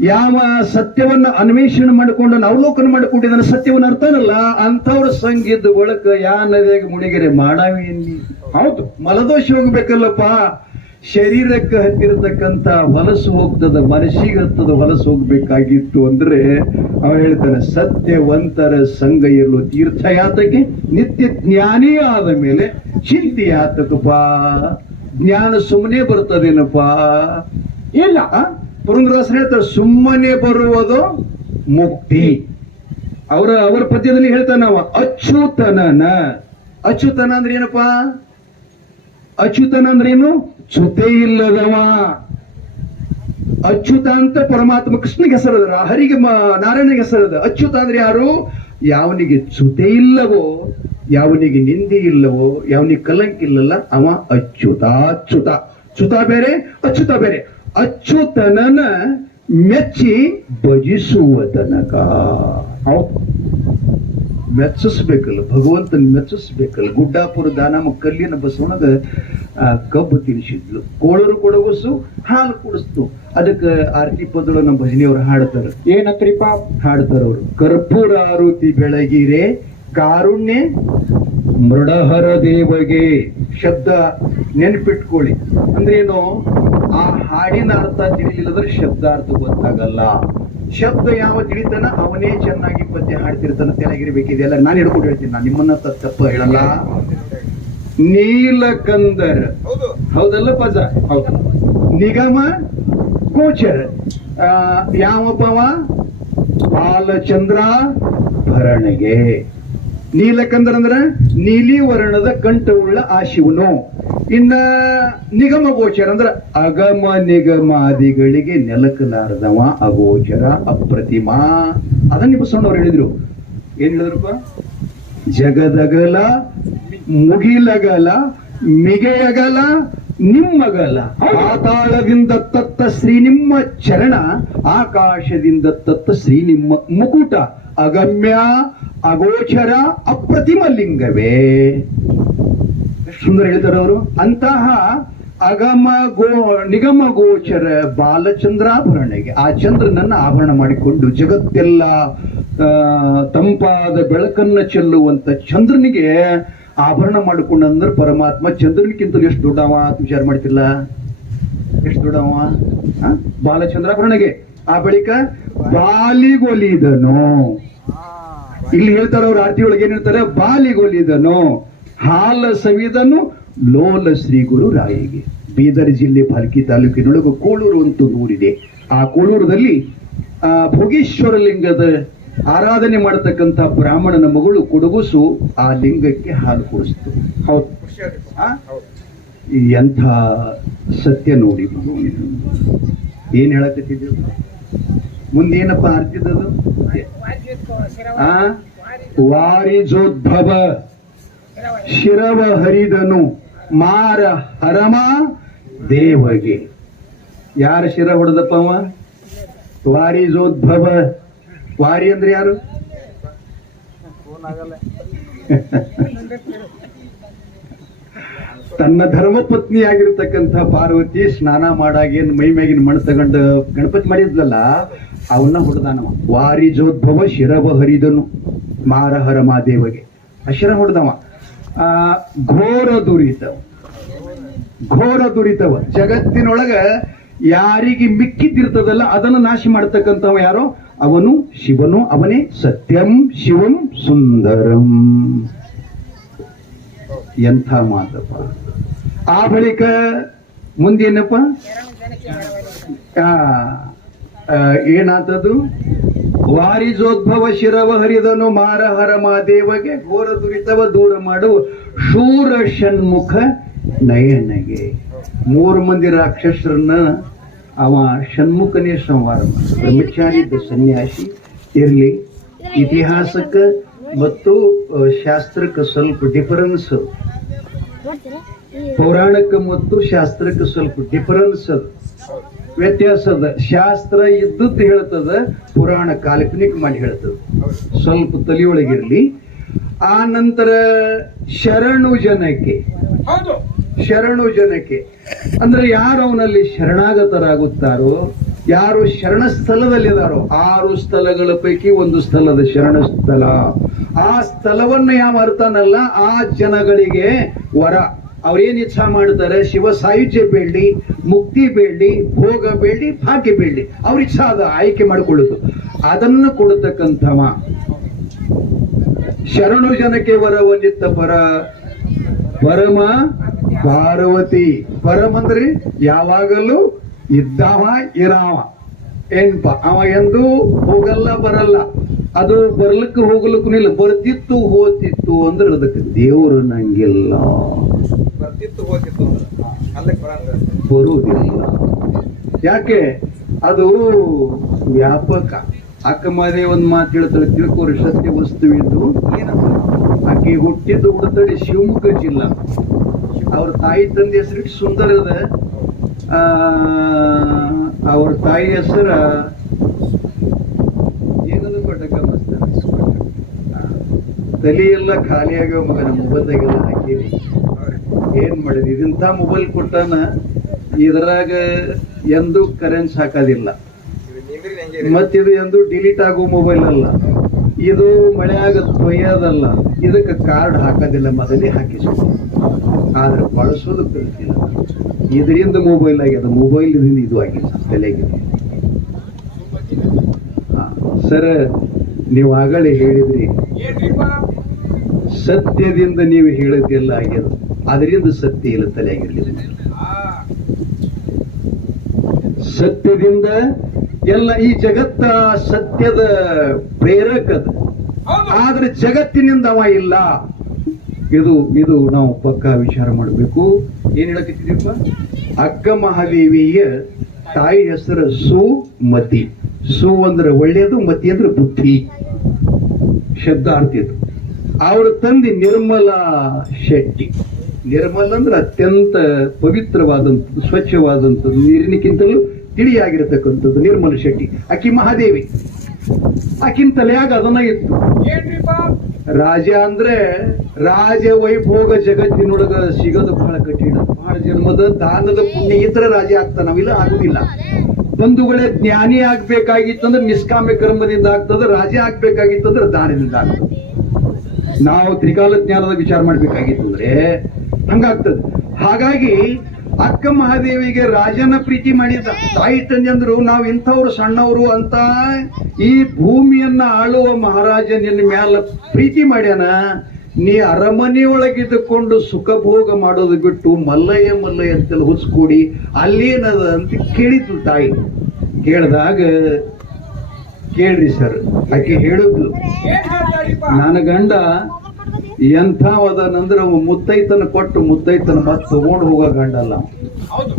Speaker 1: ಯಾವ ಸತ್ಯವನ್ನ ಅನ್ವೇಷಣೆ ಮಾಡಿಕೊಂಡು ಅವಲೋಕನ ಮಾಡಿಕೊಂಡಿದ್ದ ಸತ್ಯವನ್ನ ಅರ್ಥನಲ್ಲ. ಅಂಥವ್ರ ಸಂಗೀತ ಒಳಕ ಯಾ ನದಿಯಾಗ ಮುಡಿಗೆರೆ ಮಾಡಾವಿ
Speaker 2: ಹೌದು.
Speaker 1: ಮಲದೋಷ ಹೋಗ್ಬೇಕಲ್ಲಪ್ಪ. ಶರೀರಕ್ಕೆ ಹತ್ತಿರತಕ್ಕಂತ ಹೊಲಸು ಹೋಗ್ತದ, ಮನಸ್ಸಿಗೆ ಹತ್ತದ ಹೊಲಸು ಹೋಗ್ಬೇಕಾಗಿತ್ತು ಅಂದ್ರೆ ಅವ ಹೇಳ್ತಾನೆ, ಸತ್ಯವಂತರ ಸಂಘ ಇರಲು ತೀರ್ಥಯಾತಕ್ಕೆ ನಿತ್ಯ ಜ್ಞಾನಿ ಆದ ಮೇಲೆ ಚಿಂತೆ ಯಾತಕಪ್ಪ ಜ್ಞಾನ ಸುಮ್ಮನೆ ಬರ್ತದೇನಪ್ಪ?
Speaker 2: ಇಲ್ಲ?
Speaker 1: ಪುರಂದ್ರದಾಸರು ಹೇಳ್ತಾರೆ, ಸುಮ್ಮನೆ ಬರುವುದು ಮುಕ್ತಿ. ಅವರ ಅವರ ಪದ್ಯದಲ್ಲಿ ಹೇಳ್ತಾನೆ ಅವ ಅಚ್ಯುತನನ. ಅಚ್ಯುತನ ಅಂದ್ರೆ ಏನಪ್ಪ? ಅಚ್ಯುತನ ಅಂದ್ರೆ ಚ್ಯುತೆ ಇಲ್ಲದವ ಅಚ್ಯುತ ಅಂತ ಪರಮಾತ್ಮ ಕೃಷ್ಣಗೆ ಹೆಸರದ ಹರಿಗೆ ನಾರಾಯಣ ನಾರಾಯಣಗೆ ಹೆಸರದ ಅಚ್ಯುತ ಅಂದ್ರೆ ಯಾರು? ಯಾವನಿಗೆ ಜೊತೆ ಇಲ್ಲವೋ, ಯಾವನಿಗೆ ನಿಂದಿ ಇಲ್ಲವೋ, ಯಾವನಿಗೆ ಕಲಂಕ ಇಲ್ಲಲ್ಲ, ಅವ ಅಚ್ಯುತ ಅಚ್ಯುತ. ಚ್ಯುತ ಬೇರೆ, ಅಚ್ಯುತ ಬೇರೆ. ಅಚ್ಯುತನನ ಮೆಚ್ಚಿ ಭಜಿಸುವ ತನಕ. ಮೆಚ್ಚಿಸ್ಬೇಕಲ್ಲ ಭಗವಂತನ ಮೆಚ್ಚಿಸ್ಬೇಕಲ್ಲ. ಗುಡ್ಡಾಪುರ ದಾನಮ್ಮ ಕಲ್ಲಿನ ಬಸವನಗ ಆ, ಕಬ್ಬು ತಿನ್ಸಿದ್ಲು. ಕೋಳರು ಕೊಡಗಸು ಹಾಲು ಕುಡಿಸ್ತು ಅದಕ್ಕೆ ಆರತಿ ಪದಳು ನಮ್ಮ ಭಜನಿಯವರು ಹಾಡ್ತಾರ.
Speaker 2: ಏನತ್ರಿಪ
Speaker 1: ಹಾಡ್ತಾರ ಅವರು ಕರ್ಪೂರ ಆರುತಿ ಬೆಳಗಿರೆ ಕಾರುಣ್ಯ ಮೃಡಹರ ದೇವಗೆ. ಶಬ್ದ ನೆನ್ಪಿಟ್ಕೊಳ್ಳಿ. ಅಂದ್ರೇನು ಏನು ಆ ಹಾಡಿನ ಅರ್ಥ ತಿಳಿಲಿಲ್ಲದ್ರೆ ಶಬ್ದಾರ್ಥ ಗೊತ್ತಾಗಲ್ಲ. ಶಬ್ದ ಯಾವ ತಿಳಿತಾನ ಅವನೇ ಚೆನ್ನಾಗಿ ಪದ್ಯ ಹಾಡ್ತಿರ್ತಾನ ತೆಲಗಿರ್ಬೇಕಿದೆಯಲ್ಲ ನಾನು ಹಿಡ್ಕೊಂಡು ಹೇಳ್ತೀನಿ ನಾನು ನಿಮ್ಮನ್ನ ತಪ್ಪ ಹೇಳಲ್ಲ. ನೀಲಕಂದರ್. ಹೌದಲ್ಲ ಪದ
Speaker 2: ಹೌದು.
Speaker 1: ನಿಗಮ ಕೋಚರ್. ಯಾವ ಯಾವಪ್ಪವ ಬಾಲಚಂದ್ರ ಭರಣಿಗೆ. ನೀಲಕಂದರ್ ಅಂದ್ರ ನೀಲಿ ವರ್ಣದ ಕಂಠವುಳ್ಳ ಆ ಶಿವನು. ಇನ್ನ ನಿಗಮ ಗೋಚರ ಅಂದ್ರ ಅಗಮ ನಿಗಮಾದಿಗಳಿಗೆ ನೆಲಕಲಾರದವ ಅಗೋಚರ ಅಪ್ರತಿಮಾ. ಅದನ್ನ ಬಸವಣ್ಣವ್ರು ಹೇಳಿದ್ರು. ಏನ್ ಹೇಳಿದ್ರಪ್ಪ? ಜಗದಗಲ ಮುಗಿಲಗಲ ಮಿಗೆಯಗಲ ನಿಮ್ಮಗಲ. ಪಾತಾಳದಿಂದ ತತ್ತ ಶ್ರೀ ನಿಮ್ಮ ಚರಣ ಆಕಾಶದಿಂದ ತತ್ತ ಶ್ರೀ ನಿಮ್ಮ ಮುಕುಟ. ಅಗಮ್ಯ ಅಗೋಚರ ಅಪ್ರತಿಮ ಲಿಂಗವೇ. ಸುಂದರ ಹೇಳ್ತಾರೆ ಅವರು. ಅಂತಹ ಅಗಮ ಗೋ ನಿಗಮ ಗೋಚರ ಬಾಲಚಂದ್ರಾಭರಣೆಗೆ ಆ ಚಂದ್ರನನ್ನ ಆಭರಣ ಮಾಡಿಕೊಂಡು ಜಗತ್ತೆಲ್ಲ ತಂಪಾದ ಬೆಳಕನ್ನ ಚೆಲ್ಲುವಂತ ಚಂದ್ರನಿಗೆ ಆಭರಣ ಮಾಡಿಕೊಂಡಂದ್ರೆ ಪರಮಾತ್ಮ ಚಂದ್ರನಿಗಿಂತಲೂ ಎಷ್ಟು ದೊಡ್ಡವ ಅಂತ ವಿಚಾರ ಮಾಡ್ತಿಲ್ಲ ಎಷ್ಟು ದೊಡ್ಡವ? ಬಾಲಚಂದ್ರಾಭರಣೆಗೆ. ಆ ಬಳಿಕ ಬಾಲಿಗೊಲಿದನು. ಇಲ್ಲಿ ಹೇಳ್ತಾರೆ ಅವ್ರ ಆರ್ತಿ ಒಳಗೆ ಏನ್ ಹೇಳ್ತಾರೆ? ಬಾಲಿಗೊಲಿದನು. ಹಾಲ ಸವಿದನು ಲೋಲ ಶ್ರೀ ಗುರು ರಾಯಿಗೆ. ಬೀದರ್ ಜಿಲ್ಲೆ ಭಾಲ್ಕಿ ತಾಲೂಕಿನೊಳಗೆ ಕೋಳೂರು ಅಂತ ಊರಿದೆ ಆ ಕೋಳೂರದಲ್ಲಿ ಆ ಭೋಗೇಶ್ವರ ಲಿಂಗದ ಆರಾಧನೆ ಮಾಡತಕ್ಕಂತ ಬ್ರಾಹ್ಮಣನ ಮಗಳು ಕೊಡಗುಸು ಆ ಲಿಂಗಕ್ಕೆ ಹಾಲು ಕುಡಿಸ್ತು.
Speaker 2: ಹೌದು.
Speaker 1: ಎಂಥ ಸತ್ಯ ನೋಡಿ ಏನ್ ಹೇಳಕತ್ತಿದ್ದೀವಿ ಮುಂದೇನಪ್ಪ ಆ? ವಾರಿಜೋದ್ಭವ. ಶಿರವ ಹರಿದನು. ಮಾರ ಹರಮ ದೇವಗೆ. ಯಾರ ಶಿರ ಹೊಡೆದಪ್ಪ ಅವ? ವಾರಿಜೋದ್ಭವ. ವಾರಿ ಅಂದ್ರೆ ಯಾರು? ತನ್ನ ಧರ್ಮಪತ್ನಿ ಆಗಿರ್ತಕ್ಕಂಥ ಪಾರ್ವತಿ ಸ್ನಾನ ಮಾಡಾಗೇನ್ ಮೈ ಮ್ಯಾಗಿನ ಮಣ್ ತಗೊಂಡು ಗಣಪತಿ ಮಾಡಿದ್ಲಲ್ಲ, ಅವನ್ನ ಹೊಡೆದಾನವ. ವಾರಿಜೋದ್ಭವ ಶಿರವ ಹರಿದನು. ಮಾರಹರ ಮಾದೇವಗೆ ಆ ಶಿರ ಹೊಡೆದವ. ಘೋರ ದುರಿತವ. ಘೋರ ದುರಿತವ. ಜಗತ್ತಿನೊಳಗ ಯಾರಿಗೆ ಮಿಕ್ಕಿದ್ದಿರ್ತದಲ್ಲ ಅದನ್ನು ನಾಶ ಮಾಡತಕ್ಕಂಥವ ಯಾರೋ? ಅವನು ಶಿವನು, ಅವನೇ ಸತ್ಯಂ ಶಿವಂ ಸುಂದರಂ. ಎಂಥ ಮಾತಪ್ಪ. ಆ ಬಳಿಕ ಮುಂದೇನಪ್ಪ? ಏನಾತದು ವಾರಿಜೋದ್ಭವ ಶಿರವ ಹರಿದನು ಮಾರಹರ ಮಾದೇವಗೆ ಘೋರ ದುರಿತವ ದೂರ ಮಾಡುವ ಶೂರ ಷಣ್ಮುಖ ನಯನಗೆ. ಮೂರು ಮಂದಿ ರಾಕ್ಷಸರನ್ನ ಅವ ಷಣ್ಮುಖನೇ ಸಂವಾರ ಬ್ರಹ್ಮಚಾರಿ ಇದ್ದ ಸನ್ಯಾಸಿ, ಇರಲಿ, ಇತಿಹಾಸಕ್ಕೆ ಮತ್ತು ಶಾಸ್ತ್ರಕ್ಕೆ ಸ್ವಲ್ಪ ಡಿಫರೆನ್ಸ್ ಪೌರಾಣಕ್ಕೆ ಮತ್ತು ಶಾಸ್ತ್ರಕ್ಕೆ ಸ್ವಲ್ಪ ಡಿಫರೆನ್ಸ್ ಅದ. ವ್ಯತ್ಯಾಸ ಅದ ಶಾಸ್ತ್ರ ಇದ್ದದ್ದು ಹೇಳ್ತದ ಪುರಾಣ ಕಾಲ್ಪನಿಕ ಮಾಡಿ ಹೇಳ್ತದ. ಸ್ವಲ್ಪ ತಲೆಯೊಳಗಿರ್ಲಿ. ಆ ನಂತರ ಶರಣು ಜನಕ್ಕೆ.
Speaker 2: ಹೌದು.
Speaker 1: ಶರಣು ಜನಕ್ಕೆ. ಅಂದ್ರೆ ಯಾರು ಅವನಲ್ಲಿ ಶರಣಾಗತರಾಗುತ್ತಾರೋ ಯಾರು ಶರಣ ಸ್ಥಳದಲ್ಲಿದಾರೋ ಆರು ಸ್ಥಳಗಳ ಪೈಕಿ ಒಂದು ಸ್ಥಳದ ಶರಣ ಸ್ಥಳ ಆ ಸ್ಥಳವನ್ನು ಯಾವ ಅರ್ಥನಲ್ಲ ಆ ಜನಗಳಿಗೆ ವರ. ಅವ್ರೇನ್ ಇಚ್ಛಾ ಮಾಡ್ತಾರೆ ಶಿವ ಸಾಯುಜ್ಯ ಬೇಡಿ ಮುಕ್ತಿ ಬೇಡಿ ಭೋಗ ಬೇಡಿ ಭಾಗ್ಯ ಬೇಡಿ ಅವ್ರ ಇಚ್ಛಾ ಅದ ಆಯ್ಕೆ ಮಾಡಿಕೊಳ್ಳುದು. ಅದನ್ನು ಕೊಡತಕ್ಕಂಥವ ಶರಣು ಜನಕ್ಕೆ ವರವನ್ನಿತ್ತ ಪರ. ಪರಮ ಪಾರ್ವತಿ. ಪರಮಂದ್ರಿ ಯಾವಾಗಲೂ ಇದ್ದಾವ, ಇರಾವ. ಏನ್ಪ, ಅವ ಎಂದೂ ಹೋಗಲ್ಲ, ಬರಲ್ಲ. ಅದು ಬರ್ಲಿಕ್ಕೆ ಹೋಗ್ಲಿಕ್ಕೂ ಇಲ್ಲ ಬರ್ತಿತ್ತು ಹೋತಿತ್ತು ಅಂದ್ರೆ ಅದಕ್ಕೆ ದೇವರು ನಂಗಿಲ್ಲ.
Speaker 3: ಬರ್ತಿತ್ತು
Speaker 1: ಬರುವುದಿಲ್ಲ. ಯಾಕೆ? ಅದು ವ್ಯಾಪಕ. ಅಕ್ಕಮಾರಿ ಒಂದ್ ಮಾತು ಹೇಳ್ತಾಳೆ ತಿಳ್ಕೋರಿ ಸತ್ಯ ವಸ್ತುವಿದ್ದು ಆಕೆ ಹುಟ್ಟಿದ್ದು ಹುಡುತಡಿ ಶಿವಮೊಗ್ಗ ಜಿಲ್ಲಾ. ಅವ್ರ ತಾಯಿ ತಂದೆ ಹೆಸರು ಸುಂದರ ಇದೆ ಆ, ಅವ್ರ ತಾಯಿ ಹೆಸರ ತಲೆ ಎಲ್ಲ ಖಾಲಿ ಆಗ್ಯಾವ ಮಗನ ಮೊಬೈಲ್ದಾಗೆಲ್ಲ ಹಾಕೀನಿ ಏನ್ ಮಾಡಿದ್ವಿ ಇದಿಂಥ ಮೊಬೈಲ್ ಕೊಟ್ಟಾನ ಇದರಾಗ ಎಂದೂ ಕರೆನ್ಸ್ ಹಾಕೋದಿಲ್ಲ ಮತ್ತಿದು ಎಂದು ಡಿಲೀಟ್ ಆಗೋ ಮೊಬೈಲ್ ಅಲ್ಲ. ಇದು ಮಳೆಯಾಗ ತೊಯ್ಯೋದಲ್ಲ ಇದಕ್ಕೆ ಕಾರ್ಡ್ ಹಾಕೋದಿಲ್ಲ, ಮೊದಲೇ ಹಾಕಿಸ್ ಆದ್ರೆ ಬಳಸೋದು ಕಲಿತಿಲ್ಲ ಇದರಿಂದ ಮೊಬೈಲ್ ಆಗ್ಯದ. ಮೊಬೈಲ್ ಇದರಿಂದ ಇದು ಆಗಿಲ್ಲ. ತಲೆಗೆ. ಸರ್, ನೀವು ಆಗಲೇ ಹೇಳಿದ್ರಿ. ಸತ್ಯದಿಂದ ನೀವು ಹೇಳಿದ್ದೆಲ್ಲ ಆಗ್ಯದ ಅದರಿಂದ ಸತ್ಯ ಇಲ್ಲ ತಲೆಯಾಗಿರ್ಲಿಲ್ಲ
Speaker 2: ಆ
Speaker 1: ಸತ್ಯದಿಂದ ಎಲ್ಲ ಈ ಜಗತ್ತ ಸತ್ಯದ ಪ್ರೇರಕದ ಆದ್ರೆ ಜಗತ್ತಿನಿಂದ ಅವ ಇಲ್ಲ. ಇದು ಇದು ನಾವು ಪಕ್ಕಾ ವಿಚಾರ ಮಾಡಬೇಕು. ಏನ್ ಹೇಳಕತ್ತಿದ್ದೀಪ್ಪ? ಅಕ್ಕ ಮಹಾದೇವಿಯ ತಾಯಿ ಹೆಸರು ಸುಮತಿ ಸು ಅಂದ್ರೆ ಒಳ್ಳೆಯದು ಮತಿ ಅಂದ್ರೆ ಬುದ್ಧಿ. ಶಬ್ದಾರ್ಥ ಇದು. ಅವರ ತಂದೆ ನಿರ್ಮಲ ಶೆಟ್ಟಿ. ನಿರ್ಮಲ ಅಂದ್ರೆ ಅತ್ಯಂತ ಪವಿತ್ರವಾದಂಥದ್ದು ಸ್ವಚ್ಛವಾದಂಥದ್ದು ನೀರಿನಕ್ಕಿಂತಲೂ ತಿಳಿಯಾಗಿರತಕ್ಕಂಥದ್ದು ನಿರ್ಮಲ ಶೆಟ್ಟಿ. ಅಕ್ಕಿ ಮಹಾದೇವಿ. ಆಕಿನ ತಲೆಯಾಗ ಅದನ್ನ ಇತ್ತು. ರಾಜ ಅಂದ್ರೆ ರಾಜ ವೈಭೋಗ ಜಗತ್ತಿನೊಳಗ ಸಿಗೋದು ಬಹಳ ಕಠಿಣ. ಬಹಳ ಜನ್ಮದ ದಾನದ ಪುಣ್ಯ ಇದ್ರೆ ರಾಜ ಆಗ್ತಾನ ನಾವಿಲ್ಲ ಆಗುದಿಲ್ಲ. ಬಂಧುಗಳೇ ಜ್ಞಾನಿ ಆಗ್ಬೇಕಾಗಿತ್ತಂದ್ರೆ ನಿಷ್ಕಾಮ್ಯ ಕರ್ಮದಿಂದ ಆಗ್ತದ ರಾಜ ಆಗ್ಬೇಕಾಗಿತ್ತಂದ್ರೆ ದಾನದಿಂದ ಆಗ್ತದೆ. ನಾವು ತ್ರಿಕಾಲ ಜ್ಞಾನದ ವಿಚಾರ ಮಾಡ್ಬೇಕಾಗಿತ್ತಂದ್ರೆ ಹಂಗಾಗ್ತದೆ. ಹಾಗಾಗಿ ಅಕ್ಕ ಮಹಾದೇವಿಗೆ ರಾಜನ ಪ್ರೀತಿ ಮಾಡಿದ ತಾಯಿ ತಂದೆಂದ್ರು ನಾವು ಇಂಥವ್ರು ಸಣ್ಣವರು ಅಂತ ಈ ಭೂಮಿಯನ್ನ ಆಳುವ ಮಹಾರಾಜ ನಿನ್ನ ಮ್ಯಾಲ ಪ್ರೀತಿ ಮಾಡ್ಯಾನ. ನೀ ಅರಮನೆಯೊಳಗಿದ್ದುಕೊಂಡು ಸುಖ ಭೋಗ ಮಾಡೋದು ಬಿಟ್ಟು ಮಲ್ಲಯ್ಯ ಮಲ್ಲಯ್ಯ ಅಂತೆಲ್ಲ ಹುಸ್ಕೂಡಿ ಅಲ್ಲೇನದ ಅಂತ ಕೇಳಿತು ತಾಯಿ. ಕೇಳಿದಾಗ ಕೇಳ್ರಿ ಸರ್, ಆಕೆ ಹೇಳಿದ್ಲು. ನನ್ನ ಗಂಡ ಎಂಥವದನಂದ್ರೆ ಮುತ್ತೈತನ ಕೊಟ್ಟು ಮುತ್ತೈತನ ಮತ್ತೆ ತಗೊಂಡು ಹೋಗೋ ಗಂಡ ಅಲ್ಲ
Speaker 2: ಹೌದು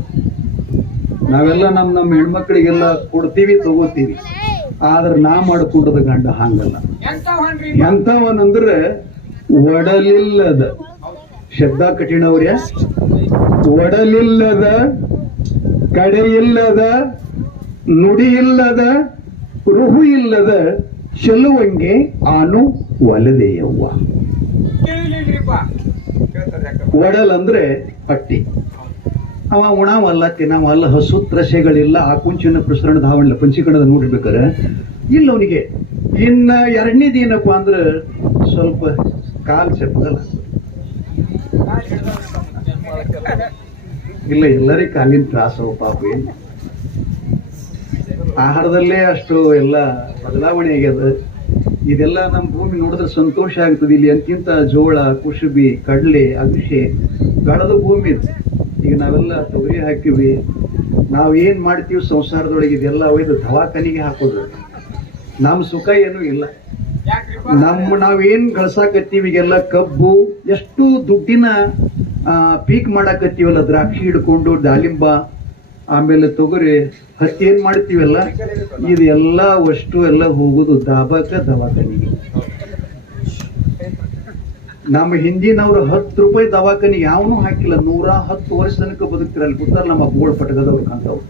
Speaker 1: ನಾವೆಲ್ಲ ನಮ್ಮ ನಮ್ಮ ಹೆಣ್ಮಕ್ಳಿಗೆಲ್ಲ ಕೊಡ್ತೀವಿ, ತಗೋತೀವಿ. ಆದ್ರೆ ನಾ ಮಾಡ್ಕೊಂಡದ ಗಂಡ ಹಂಗಲ್ಲ. ಎಂಥವನಂದ್ರೆ ಒಡಲಿಲ್ಲದ. ಶಬ್ದ ಕಠಿಣ ಅವ್ರ. ಒಡಲಿಲ್ಲದ, ಕಡೆಯಿಲ್ಲದ, ನುಡಿಯಿಲ್ಲದ ರುಹು ಇಲ್ಲದ ಚೆಲುವಂಗೆ ಆನು ಒಲದೆಯವ್ವ ಒಡಲ್ ಅಂದ್ರೆ ಪಟ್ಟಿ. ಅವ ಉಣಾವಲ್ಲ ತಿನ್ನವಲ್ಲ ಹಸು ತ್ರಸೆಗಳಿಲ್ಲ ಕುಂಚಿನ ಪ್ರಸರಣ ಧಾವಣ ಪಂಚೀಕರಣದ ನೋಡಿರ್ಬೇಕಾರೆ ಇಲ್ಲ ಅವನಿಗೆ. ಇನ್ನ ಎರಡನೇ ದಿನಪ್ಪ ಅಂದ್ರೆ ಸ್ವಲ್ಪ ಕಾಲ್ ಚಪ್ಪಲ ಇಲ್ಲ, ಎಲ್ಲರಿಗೂ ಕಾಲಿನ ತ್ರಾಸವ ಪಾಪ ಏನು. ಆಹಾರದಲ್ಲೇ ಅಷ್ಟು ಎಲ್ಲ ಬದಲಾವಣೆ ಆಗ್ಯದ. ಇದೆಲ್ಲ ನಮ್ಮ ಭೂಮಿ ನೋಡಿದ್ರೆ ಸಂತೋಷ ಆಗ್ತದೆ. ಇಲ್ಲಿ ಅಂತಿಂತ ಜೋಳ, ಕುಸುಬಿ, ಕಡಲೆ, ಅಗಸೆ ಬೆಳೆದು ಭೂಮಿ ಈಗ ನಾವೆಲ್ಲ ತೊಗರಿ ನಾವು ಏನು ಮಾಡ್ತೀವಿ ಸಂಸಾರದೊಳಗೆ ಇದೆಲ್ಲ ಒಯ್ದು ದವಾಖಾನಿಗೆ ಹಾಕೋದು. ನಮ್ಮ ಸುಖ ಏನೂ ಇಲ್ಲ. ನಮ್ಮ ನಾವೇನ್ ಗಳಸಾಕತ್ತೀವಿ ಈಗೆಲ್ಲ ಕಬ್ಬು, ಎಷ್ಟು ದುಡ್ಡಿನ ಪೀಕ್ ಮಾಡಾಕತ್ತೀವಲ್ಲ ದ್ರಾಕ್ಷಿ ಹಿಡ್ಕೊಂಡು ದಾಳಿಂಬ ಆಮೇಲೆ ತೊಗರಿ ಹತ್ತಿ ಏನ್ ಮಾಡ್ತೀವಲ್ಲ? ಇದೆಲ್ಲ ಅಷ್ಟು ಎಲ್ಲ ಹೋಗುದು ದಾಬಾಕ ದವಾಖಾನಿಗೆ ನಮ್ಮ ಹಿಂದಿನವ್ರು ಹತ್ತು ರೂಪಾಯಿ ದವಾಖಾನಿಗೆ ಯಾವನು ಹಾಕಿಲ್ಲ. ನೂರ ಹತ್ತು ವರ್ಷ ತನಕ ಬದುಕ್ತಿರಲ್ಲ. ಗೊತ್ತಲ್ಲ ನಮ್ಮ ಬೋಳ್ ಪಟಕದವ್ರು ಕಾಂತವ್ರು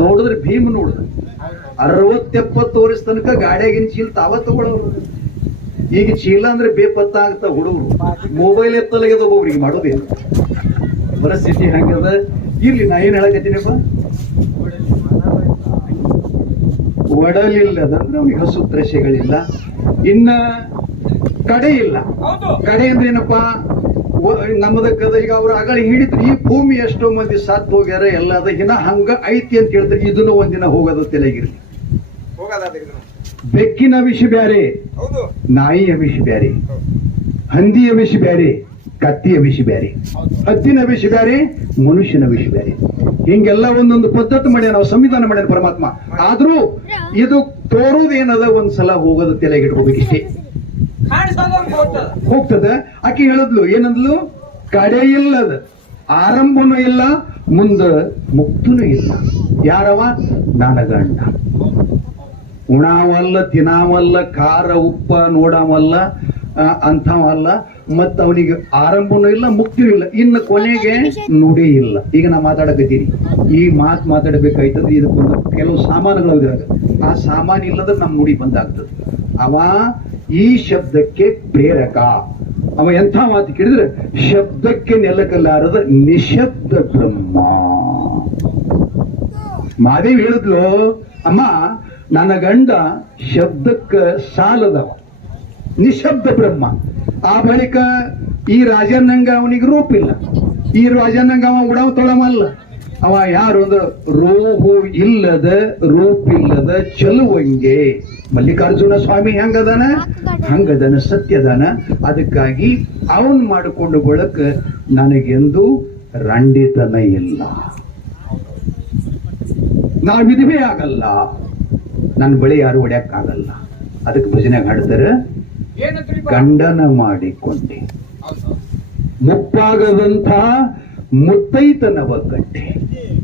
Speaker 1: ನೋಡಿದ್ರೆ ಭೀಮ್ ನೋಡಿದ. ಅರವತ್ತೆಪ್ಪತ್ತು ವರ್ಷ ತನಕ ಗಾಡಿಯಾಗಿನ ಚೀಲ ತಾವ ತಗೊಳ್ಳೋರು ಈಗ ಚೀಲ ಅಂದ್ರೆ ಬೇಪತ್ತ ಆಗ್ತಾ ಹುಡುಗರು ಮೊಬೈಲ್ ಎತ್ತಲಗೆದ ಒಬ್ಬೊಬ್ರಿಗೆ ಮಾಡೋದೇನು? ಪರಿಸ್ಥಿತಿ ಹಂಗದ. ಇಲ್ಲಿ ನಾ ಏನ್ ಹೇಳಕತ್ತೀನಪ್ಪ ಒಡಲಿಲ್ಲದಂದ್ರೆ ಅವ್ನಿಗೆ ಹಸು ತ್ರಶೆಗಳಿಲ್ಲ ಇನ್ನ ಕಡೆ ಇಲ್ಲ.
Speaker 2: ಹೌದು.
Speaker 1: ಕಡೆ ಅಂದ್ರೆ ಏನಪ್ಪ? ನಮ್ಮದಕ್ಕದ ಈಗ ಅವ್ರ ಅಗಳಿ ಹಿಡಿದ್ರು ಈ ಭೂಮಿ ಎಷ್ಟೋ ಮಂದಿ ಸತ್ ಹೋಗ್ಯಾರ ಎಲ್ಲ ಅದ ಹಿನ್ನ ಹಂಗ ಐತಿ ಅಂತ ಹೇಳ್ತಾರೆ ಇದನ್ನು ಒಂದಿನ ಹೋಗೋದು ತಲೆಗಿರ್ಲಿ. ಬೆಕ್ಕಿನ ವಿಷ ಬ್ಯಾರೆ ನಾಯಿಯ ವಿಷ ಬ್ಯಾರೆ ಹಂದಿಯ ವಿಷ ಬ್ಯಾರೆ ಕತ್ತಿಯ ವಿಷ ಬ್ಯಾರೆ. ಹತ್ತಿನ ವಿಷ ಬ್ಯಾರೆ ಮನುಷ್ಯನ ವಿಷ ಬೇರೆ. ಹಿಂಗೆಲ್ಲ ಒಂದೊಂದು ಪದ್ಧತಿ ಮಾಡ್ಯ ನಾವು ಸಂವಿಧಾನ ಮಾಡ್ಯಾನ ಪರಮಾತ್ಮ. ಆದ್ರೂ ಇದು ತೋರೋದೇನದ ಒಂದ್ಸಲ ಹೋಗೋದ ತಲೆಗೆ
Speaker 2: ಇಟ್ಕೋಬೇಕಿಷ್ಟೇ ಹೋಗ್ತದ?
Speaker 1: ಆಕೆ ಹೇಳಿದ್ಲು, ಏನಂದ್ಲು? ಕಡೆ ಇಲ್ಲದ. ಆರಂಭನೂ ಇಲ್ಲ, ಮುಂದ ಮುಕ್ತನೂ ಇಲ್ಲ. ಯಾರವ? ನಾನಗಣ್ಣ ಉಣಾವಲ್ಲ, ತಿನಾವಲ್ಲ, ಖಾರ, ಉಪ್ಪ ನೋಡಾವಲ್ಲ ಅಂಥವಲ್ಲ. ಮತ್ತ ಅವನಿಗೆ ಆರಂಭನೂ ಇಲ್ಲ ಮುಕ್ತಿಯೂ ಇಲ್ಲ. ಇನ್ನು ಕೊನೆಗೆ ನುಡಿ ಇಲ್ಲ. ಈಗ ನಾ ಮಾತಾಡಕತ್ತೀನಿ. ಈ ಮಾತು ಮಾತಾಡಬೇಕಾಯ್ತದ ಇದಕ್ಕೊಂದು ಕೆಲವು ಸಾಮಾನುಗಳು ಇದ್ರಾಗ. ಆ ಸಾಮಾನು ಇಲ್ಲದ ನಮ್ಮ ನುಡಿ ಬಂದಾಗ್ತದೆ ಅವ ಈ ಶಬ್ದಕ್ಕೆ ಪ್ರೇರಕ. ಅವ ಎಂಥ ಮಾತು ಕೇಳಿದ್ರೆ ಶಬ್ದಕ್ಕೆ ನೆಲಕಲ್ಲಾರದ ನಿಶಬ್ದ ಬ್ರಹ್ಮ. ಮಾದೇವಿ ಹೇಳಿದ್ಲು ಅಮ್ಮ ನನ್ನ ಗಂಡ ಶಬ್ದಕ್ಕ ಸಾಲದವ. ನಿಶಬ್ದ ಬ್ರಹ್ಮ. ಆ ಬಳಿಕ ಈ ರಾಜನಂಗ ಅವನಿಗೆ ರೂಪಿಲ್ಲ. ಈ ರಾಜನಂಗ ಅವ ಉಡವ ತೊಳಮಲ್ಲ. ಅವ ಯಾರು ಅಂದ್ರೆ ರೂಹು ಇಲ್ಲದ ರೂಪಿಲ್ಲದ ಚಲುವಂಗೆ. ಮಲ್ಲಿಕಾರ್ಜುನ ಸ್ವಾಮಿ ಹೆಂಗದನ? ಹಂಗದನ, ಸತ್ಯದನ. ಅದಕ್ಕಾಗಿ ಅವನ್ ಮಾಡಿಕೊಂಡು ಬಳಕ ನನಗೆಂದು ರಂಡಿತನ ಇಲ್ಲ. ನಾ ವಿಧವೇ ಆಗಲ್ಲ. ನನ್ನ ಬಳಿ ಯಾರು ಹೊಡ್ಯಕ್ಕಾಗಲ್ಲ. ಅದಕ್ಕೆ ಭಜನೆ ಹಾಡ್ತಾರೆ. ಗಂಡನ ಮಾಡಿಕೊಂಡೆ. ಮುಪ್ಪಾಗದಂತಹ ಮುತ್ತೈತನವ ಕಟ್ಟೆ.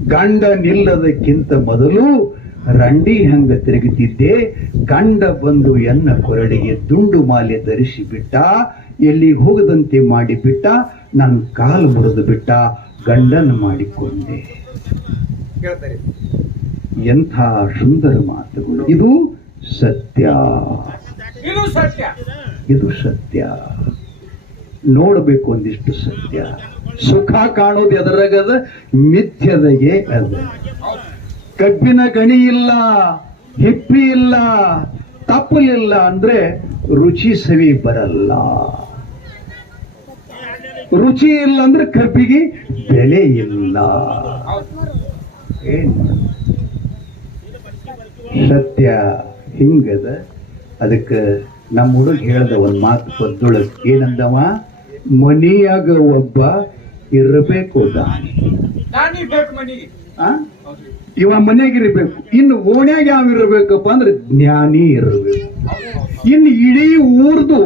Speaker 1: ಗಂಡ ನಿಲ್ಲದಕ್ಕಿಂತ ಮೊದಲು ರಂಡಿ ಹಂಗ ತಿರುಗುತ್ತಿದ್ದೆ ಗಂಡ ಬಂದು ಎನ್ನ ಕೊರಳಿಗೆ ದುಂಡು ಮಾಲೆ ಧರಿಸಿ ಬಿಟ್ಟ ಎಲ್ಲಿ ಹೋಗದಂತೆ ಮಾಡಿ ಬಿಟ್ಟ ನನ್ನ ಕಾಲು ಮುರಿದು ಬಿಟ್ಟ ಗಂಡನ ಮಾಡಿಕೊಂಡೆ. ಎಂಥ ಸುಂದರ ಮಾತುಗಳು. ಇದು ಸತ್ಯ.
Speaker 2: ಇದು ಸತ್ಯ.
Speaker 1: ಇದು ಸತ್ಯ. ನೋಡಬೇಕು ಒಂದಿಷ್ಟು ಸತ್ಯ. ಸುಖ ಕಾಣೋದು ಎದರಾಗದ? ಮಿಥ್ಯದಗೆ ಅದ. ಕಬ್ಬಿನ ಗಣಿ ಇಲ್ಲ, ಹಿಪ್ಪಿ ಇಲ್ಲ, ತಪ್ಪಲಿಲ್ಲ ಅಂದ್ರೆ ರುಚಿ ಸವಿ ಬರಲ್ಲ. ರುಚಿ ಇಲ್ಲ ಅಂದ್ರೆ ಕಬ್ಬಿಗೆ ಬೆಲೆ ಇಲ್ಲ. ಸತ್ಯ ಹಿಂಗದ? ಅದಕ್ಕೆ ನಮ್ಮ ಹುಡುಗ ಹೇಳ್ದ ಒಂದ್ ಮಾತು ಪದ್ದೊಳಗ್ ಏನಂದವ? ಮನಿಯಾಗ ಒಬ್ಬ ಇರಬೇಕು ದಾನಿ ಇವ ಮನೆಯಾಗಿರ್ಬೇಕು. ಇನ್ನು ಓಣ್ಯಾಗ ಯಾವ ಇರಬೇಕಪ್ಪ ಅಂದ್ರೆ ಜ್ಞಾನಿ ಇರಬೇಕು. ಇನ್ನು ಇಡೀ ಊರ್ದು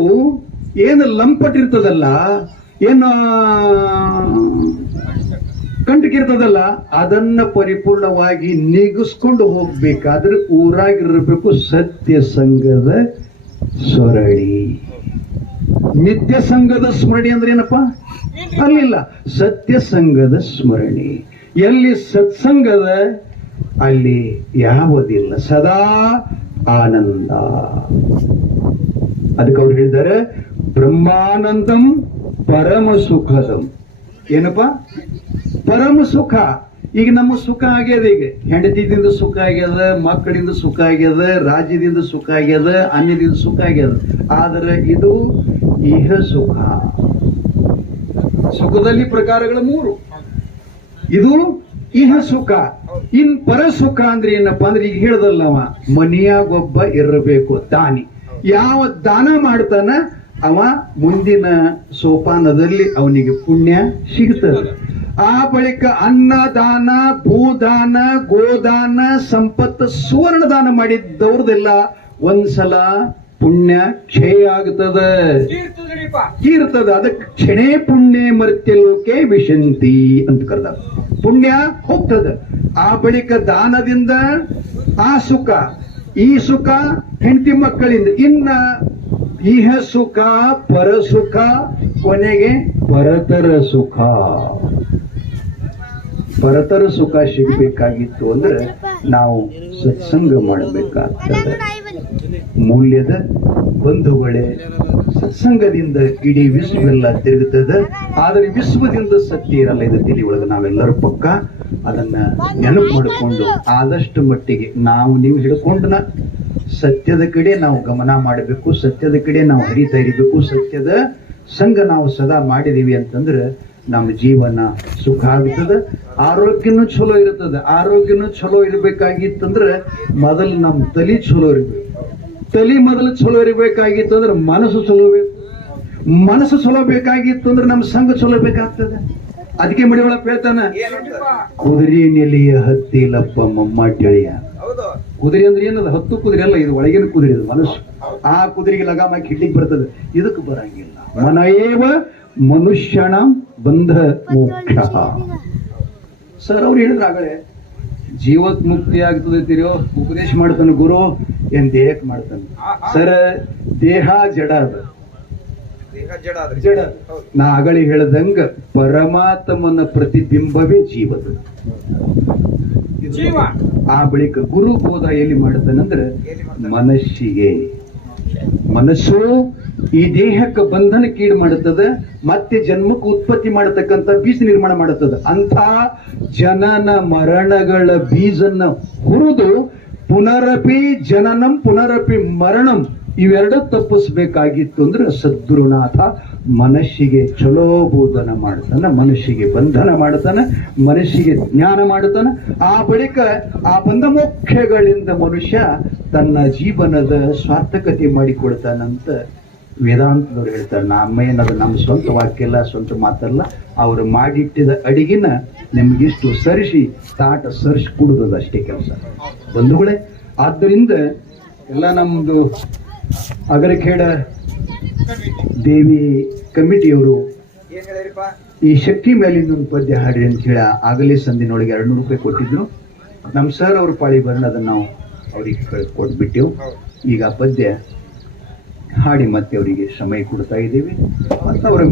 Speaker 1: ಏನು ಲಂಪಟ್ ಇರ್ತದಲ್ಲ ಏನು ಕಂಟಕಿರ್ತದಲ್ಲ, ಅದನ್ನ ಪರಿಪೂರ್ಣವಾಗಿ ನೀಗಿಸ್ಕೊಂಡು ಹೋಗ್ಬೇಕಾದ್ರೆ ಊರಾಗಿರಬೇಕು ಸತ್ಯ ಸಂಘದ ಸ್ಮರಣಿ ನಿತ್ಯ ಸಂಘದ ಸ್ಮರಣೆ ಅಂದ್ರೆ ಏನಪ್ಪ? ಅಲ್ಲಿಲ್ಲ, ಸತ್ಯ ಸಂಘದ ಸ್ಮರಣೆ. ಎಲ್ಲಿ ಸತ್ಸಂಗದ, ಅಲ್ಲಿ ಯಾವುದಿಲ್ಲ, ಸದಾ ಆನಂದ. ಅದಕ್ಕೆ ಅವ್ರು ಹೇಳಿದ್ದಾರೆ, ಬ್ರಹ್ಮಾನಂದಂ ಪರಮ ಸುಖದಂ ಏನಪ್ಪ? ಪರಮ ಸುಖ. ಈಗ ನಮ್ಮ ಸುಖ ಆಗ್ಯದ ಈಗ. ಹೆಂಡತಿದಿಂದ ಸುಖ ಆಗ್ಯದ, ಮಕ್ಕಳಿಂದ ಸುಖ ಆಗ್ಯದ, ರಾಜ್ಯದಿಂದ ಸುಖ ಆಗ್ಯದ, ಅನ್ಯದಿಂದ ಸುಖ ಆಗ್ಯದ. ಆದರೆ ಇದು ಇಹ ಸುಖ. ಸುಖದಲ್ಲಿ ಪ್ರಕಾರಗಳು ಮೂರು. ಇದು ಇಹ ಸುಖ. ಇನ್ ಪರ ಸುಖ ಅಂದ್ರೆ ಏನಪ್ಪಾ ಅಂದ್ರೆ ಈಗ ಹೇಳ್ದಲ್ಲವ ಮನಿಯಾಗೊಬ್ಬ ಇರಬೇಕು, ದಾನಿ. ಯಾವ ದಾನ ಮಾಡ್ತಾನ ಅವ ಮುಂದಿನ ಸೋಪಾನದಲ್ಲಿ ಅವನಿಗೆ ಪುಣ್ಯ ಸಿಗ್ತದೆ. ಆ ಬಳಿಕ ಅನ್ನದಾನ ಭೂದಾನ ಗೋದಾನ ಸಂಪತ್ತು ಸುವರ್ಣ ದಾನ ಮಾಡಿದ್ದವ್ರದೆಲ್ಲ ಒಂದ್ಸಲ ಪುಣ್ಯ ಕ್ಷಯ ಆಗ್ತದ. ಕೀರ್ತದ ಅದಕ್ಕೆ ಕ್ಷಣೇ ಪುಣ್ಯ ಮರ್ತ್ಯ ಲೋಕೆ ವಿಶಂತಿ ಅಂತ ಕರೆದ ಪುಣ್ಯ ಹೋಗ್ತದ. ಆ ಬಳಿಕ ದಾನದಿಂದ ಆ ಸುಖ ಈ ಸುಖ ಹೆಂಡತಿ ಮಕ್ಕಳಿಂದ ಇನ್ನ ಇಹ ಸುಖ ಪರಸುಖ ಕೊನೆಗೆ ಪರತರ ಸುಖ. ಪರತರ ಸುಖ ಸಿಗಬೇಕಾಗಿತ್ತು ಅಂದ್ರೆ ನಾವು ಸತ್ಸಂಗ ಮಾಡಬೇಕಾಗ್ತದೆ. ಮೌಲ್ಯದ ಬಂಧುಗಳೇ, ಸತ್ಸಂಗದಿಂದ ಇಡೀ ವಿಶ್ವವೆಲ್ಲ ತಿರುಗುತ್ತದೆ ಆದರೆ ವಿಶ್ವದಿಂದ ಸತ್ಯ ಇರಲ್ಲ ಇದು ತಿಳಿ ಒಳಗೆ ನಾವೆಲ್ಲರೂ ಪಕ್ಕ ಅದನ್ನ ನೆನಪು ಮಾಡಿಕೊಂಡು ಆದಷ್ಟು ಮಟ್ಟಿಗೆ ನಾವು ನೀವು ಹಿಡ್ಕೊಂಡನ ಸತ್ಯದ ಕಡೆ ನಾವು ಗಮನ ಮಾಡಬೇಕು, ಸತ್ಯದ ಕಡೆ ನಾವು ಹರಿತಾ ಇರಬೇಕು, ಸತ್ಯದ ಸಂಘ ನಾವು ಸದಾ ಮಾಡಿದೀವಿ ಅಂತಂದ್ರೆ ನಮ್ಮ ಜೀವನ ಸುಖ ಆಗ್ತದೆ ಆರೋಗ್ಯನೂ ಚಲೋ ಇರ್ತದೆ. ಆರೋಗ್ಯನೂ ಚಲೋ ಇರ್ಬೇಕಾಗಿತ್ತಂದ್ರೆ ಮೊದಲು ನಮ್ಮ ತಲೆ ಚಲೋ ಇರ್ಬೇಕು. ತಲೆ ಮೊದಲು ಚಲೋ ಇರ್ಬೇಕಾಗಿತ್ತಂದ್ರೆ ಮನಸ್ಸು ಚಲೋ ಬೇಕು. ಮನಸ್ಸು ಚಲೋ ಬೇಕಾಗಿತ್ತು ಅಂದ್ರೆ ನಮ್ಮ ಸಂಘ ಚಲೋ ಬೇಕಾಗ್ತದೆ. ಅದಕ್ಕೆ ಮಡಿಯೊಳಗೆ ಹೇಳ್ತಾನ ಕುದುರೆ ನೆಲೆಯ ಹತ್ತಿಲಪ್ಪ ಮಮ್ಮ
Speaker 3: ಹೌದು.
Speaker 1: ಕುದುರೆ ಅಂದ್ರೆ ಏನದ? ಹತ್ತು ಕುದುರೆ ಅಲ್ಲ ಇದು ಒಳಗಿನ ಕುದುರೆ ಇದು ಮನಸ್ಸು. ಆ ಕುದುರೆಗೆ ಲಗಾಮ ಕಿಡ್ಲಿಕ್ಕೆ ಹಿಡ್ಲಿಕ್ಕೆ ಬರ್ತದೆ. ಇದಕ್ಕೆ ಬರಂಗಿಲ್ಲ. ಮನಯೇವ ಮನುಷ್ಯಣ ಬಂಧ ಮೋಕ್ಷ ಸರ್ ಅವ್ರು ಹೇಳಿದ್ರು ಆಗಲೇ ಜೀವತ್ ಮುಕ್ತಿ ಆಗ್ತದೆ ತಿರೋ ಉಪದೇಶ ಮಾಡ್ತಾನೆ ಗುರು ಏನ್ ದೇಹಕ್ಕೆ ಮಾಡ್ತಾನೆ. ಸರ್ ದೇಹ ಜಡ ಅದ.
Speaker 3: ದೇಹ ಜಡ
Speaker 1: ನಾ ಅಗಳಿ ಹೇಳ್ದಂಗ ಪರಮಾತ್ಮನ ಪ್ರತಿಬಿಂಬವೇ ಜೀವದ ಆ ಬಳಿಕ ಗುರು ಬೋಧ ಎಲ್ಲಿ ಮಾಡ್ತಾನಂದ್ರೆ ಮನಸ್ಸಿಗೆ. ಮನಸ್ಸು ಈ ದೇಹಕ್ಕೆ ಬಂಧನಕ್ಕೀಡು ಮಾಡುತ್ತದ, ಮತ್ತೆ ಜನ್ಮಕ್ಕೆ ಉತ್ಪತ್ತಿ ಮಾಡತಕ್ಕಂಥ ಬೀಜ ನಿರ್ಮಾಣ ಮಾಡುತ್ತದ. ಅಂತ ಜನನ ಮರಣಗಳ ಬೀಜನ್ನ ಹುರಿದು ಪುನರಪಿ ಜನನಂ, ಪುನರಪಿ ಮರಣಂ, ಇವೆರಡು ತಪ್ಪಿಸ್ಬೇಕಾಗಿತ್ತು ಅಂದ್ರೆ ಸದ್ಗುರುನಾಥ ಮನಸ್ಸಿಗೆ ಚಲೋ ಬೋಧನ ಮಾಡ್ತಾನೆ, ಮನಸ್ಸಿಗೆ ಬಂಧನ ಮಾಡ್ತಾನೆ, ಮನಸ್ಸಿಗೆ ಜ್ಞಾನ ಮಾಡ್ತಾನೆ. ಆ ಬಳಿಕ ಆ ಬಂಧ ಮೋಕ್ಷಗಳಿಂದ ಮನುಷ್ಯ ತನ್ನ ಜೀವನದ ಸ್ವಾರ್ಥಕತೆ ಮಾಡಿಕೊಳ್ತಾನಂತ ವೇದಾಂತದವ್ರು ಹೇಳ್ತಾರೆ ನಮ್ಮೇನದು ನಮ್ಮ ಸ್ವಂತ ವಾಕ್ಯ ಇಲ್ಲ ಸ್ವಂತ ಮಾತಲ್ಲ, ಅವರು ಮಾಡಿಟ್ಟಿದ ಅಡಿಗಿನ ನಿಮ್ಗಿಷ್ಟು ಸರಿಸಿ, ತಾಟ ಸರಿಸಿ ಕುಡುದದ ಅಷ್ಟೇ ಕೆಲಸ. ಬಂಧುಗಳೇ, ಆದ್ದರಿಂದ ಎಲ್ಲ ನಮ್ಮದು ಅಗರಖೇಡ ದೇವಿ ಕಮಿಟಿಯವರು ಈ ಶಕ್ತಿ ಮೇಲೆ ಒಂದು ಪದ್ಯ ಹಾಡಿ ಅಂತ ಹೇಳಿ ಆಗಲೇ ಸಂದಿನೊಳಗೆ ಎರಡು ನೂರು ರೂಪಾಯಿ ಕೊಟ್ಟಿದ್ರು. ನಮ್ಮ ಸರ್ ಅವ್ರ ಪಾಳಿ ಬಂದು ಅದನ್ನು ನಾವು ಅವ್ರಿಗೆ ಕೊಟ್ಬಿಟ್ಟೆವು ಈಗ ಪದ್ಯ ಹಾಡಿ ಮತ್ತೆ ಅವರಿಗೆ ಸಮಯ ಕೊಡ್ತಾ ಇದ್ದೇವೆ. ಮತ್ತು ಅವರ